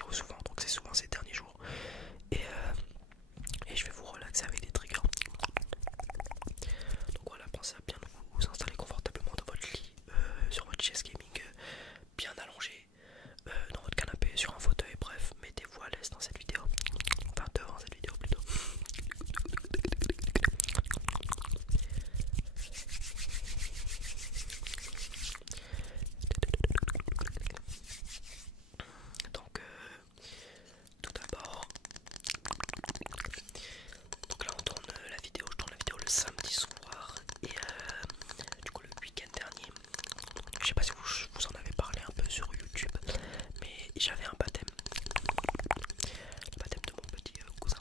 assez souvent, donc c'est souvent ces derniers jours. Et, euh, et je vais vous relaxer avec des triggers. Donc voilà, pensez à bien vous installer confortablement dans votre lit, sur votre chaise gaming, bien allongé, dans votre canapé, sur un fauteuil, bref, mettez-vous à l'aise dans cette vidéo. Enfin, devant cette vidéo plutôt. Donc, tout d'abord, donc là on tourne la vidéo, je tourne la vidéo le samedi soir et du coup le week-end dernier, je sais pas si vous en avez parlé un peu sur YouTube, mais j'avais un baptême, le baptême de mon petit cousin.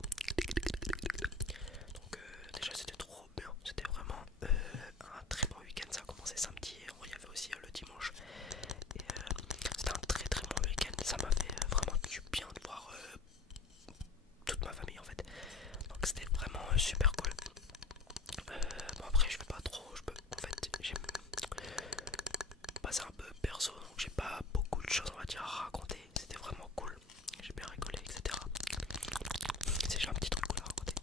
Donc déjà c'était trop bien, c'était vraiment un très bon week-end, ça a commencé samedi et il y avait aussi le dimanche. Et c'était un très très bon week-end, ça m'a fait vraiment du bien de voir toute ma famille en fait. Donc c'était vraiment super cool. Bon après je vais pas trop, en fait j'aime passer un peu perso, donc j'ai pas beaucoup de choses on va dire à raconter. C'était vraiment cool, j'ai bien rigolé, etc. C'est j'ai un petit truc cool à raconter.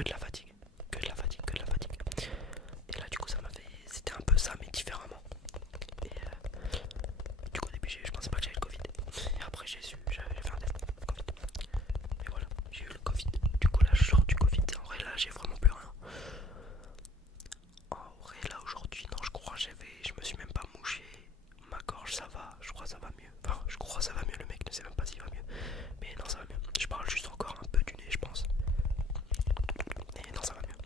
que de la fatigue, que de la fatigue, que de la fatigue. Et là du coup ça m'a fait, c'était un peu ça mais différemment. Et du coup au début je pensais pas que j'avais le Covid. Et après j'ai su, j'avais fait un test Covid. Et voilà, j'ai eu le Covid. Du coup là je sors du Covid et en vrai là j'ai vraiment plus rien. En vrai là aujourd'hui non je crois je me suis même pas mouché. Ma gorge ça va, je crois ça va mieux. Enfin je crois ça va mieux, le mec ne sait même pas s'il va mieux. Mais non ça va mieux. Je parle juste encore un peu du nez je pense. Mais non ça va mieux.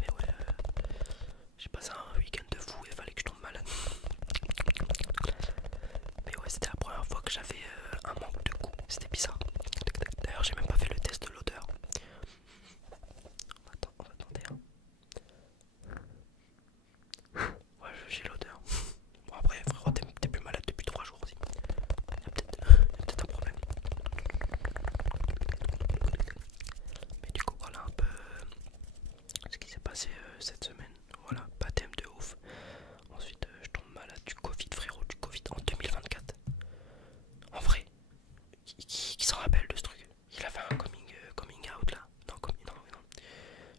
Mais ouais j'ai passé un week-end de fou et il fallait que je tombe malade. Mais ouais c'était la première fois que j'avais un manque de goût. C'était bizarre. D'ailleurs j'ai même pas fait le test de l'odeur. Attends, on va tenter hein. Ouais j'ai l'odeur. Bon après frérot t'es plus malade depuis 3 jours aussi. Il y a peut-être un problème. Mais du coup voilà un peu ce qui s'est passé cette semaine. Voilà, baptême de ouf. Ensuite je tombe malade du Covid frérot, du Covid en 2024. En vrai, qui s'en rappelle de ce truc? Il a fait un coming out là. Non, non.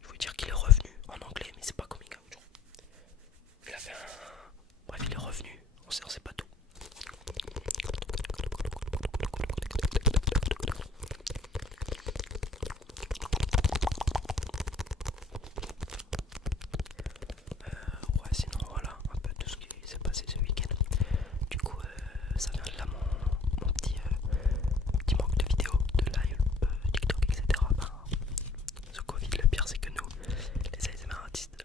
Je voulais dire qu'il est revenu en anglais mais c'est pas coming out. Il a fait un... Bref il est revenu, on sait pas tout. Ouais sinon voilà un peu tout ce qui s'est passé ce week-end. Du coup ça vient de là mon petit manque de vidéos, de live, TikTok etc. Ben, ce Covid le pire c'est que nous les ASMR artistes,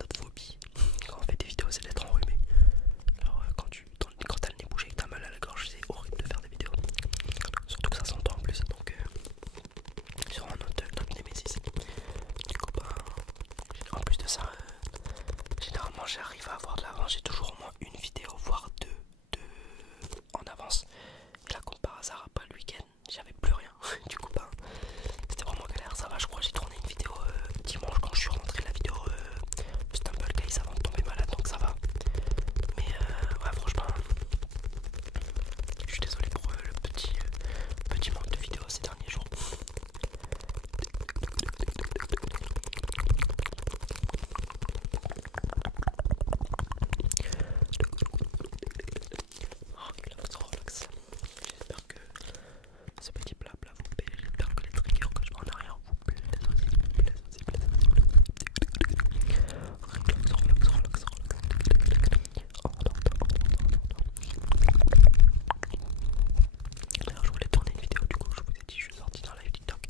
notre phobie quand on fait des vidéos c'est d'être enrhumé. Alors quand t'as le nez bougé et que t'as mal à la gorge c'est horrible de faire des vidéos. Surtout que ça s'entend en plus donc sur un autre Nemesis. Du coup ben, en plus de ça généralement j'arrive à avoir de l'avance, j'ai toujours au moins une vidéo voire deux en avance. Et là comme par hasard après le week-end j'avais plus rien. Du coup ben c'était vraiment galère, ça va je crois j'ai tourné une vidéo dimanche quand je suis rentré, la vidéo Stumble Guys avant de tomber malade donc ça va. Mais ouais franchement je suis désolé pour le petit manque de vidéos ces derniers jours. Oh, il a trop relax. J'espère que ce petit blabla vous plaît. J'espère que les triggers que je mets en arrière vous plaisent aussi. Relax. Alors je voulais tourner une vidéo du coup, je vous ai dit je suis sorti d'un live TikTok.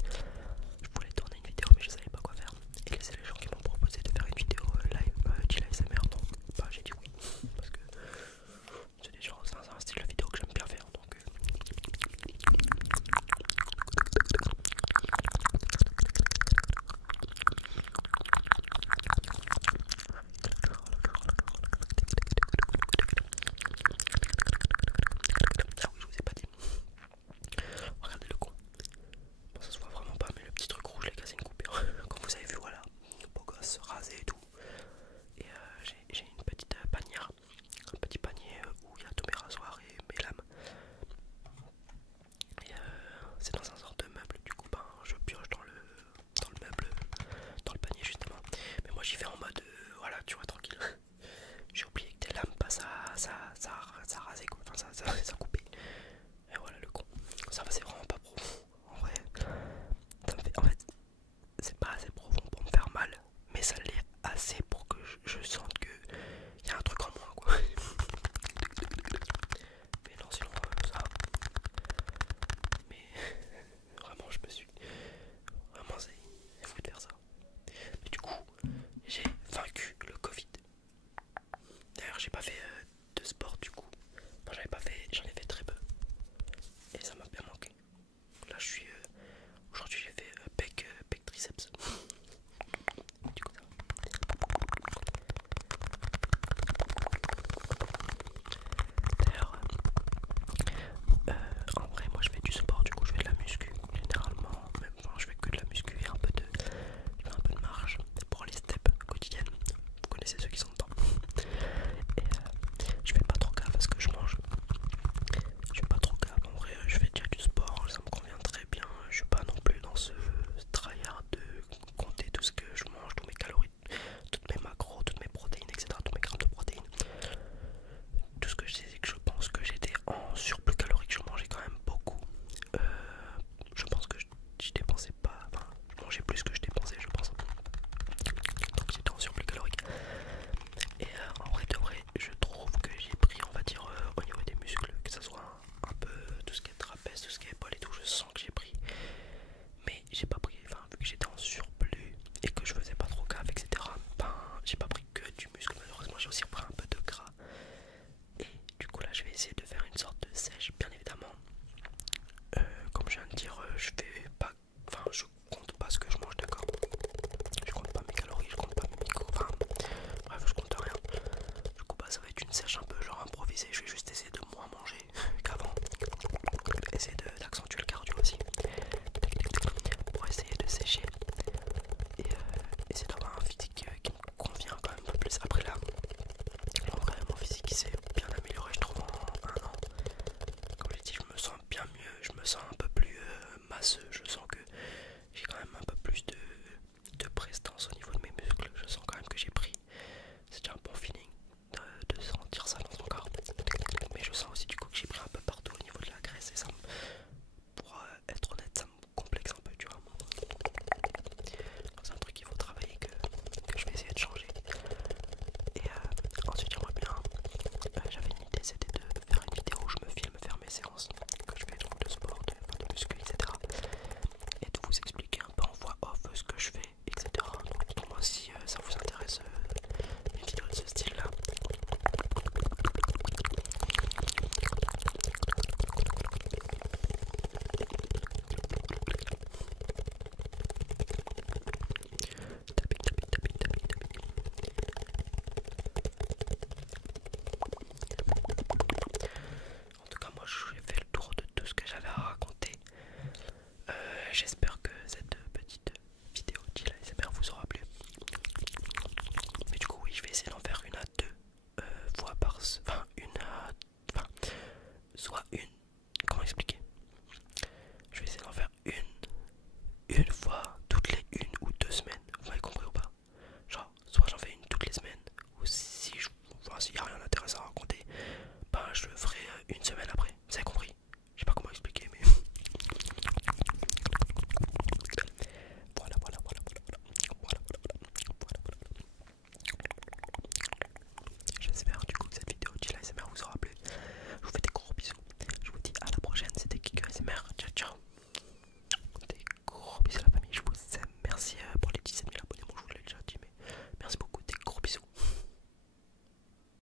Je voulais tourner une vidéo mais je savais pas quoi faire. Et c'est les gens qui m'ont proposé de faire une vidéo live, d'ILSMR donc bah j'ai dit oui. Parce que c'est des gens, c'est un style de vidéo que j'aime bien faire donc ah oui je vous ai pas dit. Regardez le con. Bon ça se voit vraiment pas mais le petit truc rouge les gars c'est une coupure. Comme vous avez vu voilà, beau gosse rasé et tout. Et j'ai une petite panière, un petit panier où il y a tous mes rasoirs et mes lames. Et c'est dans un sort de meuble, du coup ben, je pioche dans le meuble, dans le panier justement. Mais moi j'y vais en mode, voilà tu vois tranquille. J'ai oublié que tes lames, bah, ça rasait quoi, enfin ça coupait. Et voilà le con. Ça va c'est vraiment pas profond. En vrai, ça me fait, en fait, c'est pas assez profond pour me faire mal. Mais ça l'est assez pour que je sente que y a un truc en moins quoi. Mais non sinon ça va. Mais vraiment je me suis... Vraiment c'est fou de faire ça. Mais du coup j'ai vaincu le Covid. D'ailleurs j'ai pas fait de sport du coup. Moi j'en ai fait très peu. Et ça m'a bien manqué. Là je suis... aujourd'hui j'ai fait pec triceps. Du coup ça va. D'ailleurs en vrai moi je fais du sport, du coup je fais de la muscu généralement, même enfin, je fais que de la muscu et je fais un peu de marche pour les steps quotidiennes, vous connaissez ceux qui sont dedans. Et je fais pas trop gaffe à ce que je mange, je fais pas trop gaffe, en vrai je fais déjà du sport, ça me convient très bien, je suis pas non plus dans ce tryhard de compter sèche un peu, genre improvisé. Je vais juste essayer de moins manger qu'avant. Essayer d'accentuer le cardio aussi. Pour essayer de sécher. Et essayer d'avoir un physique qui me convient quand même un peu plus. Après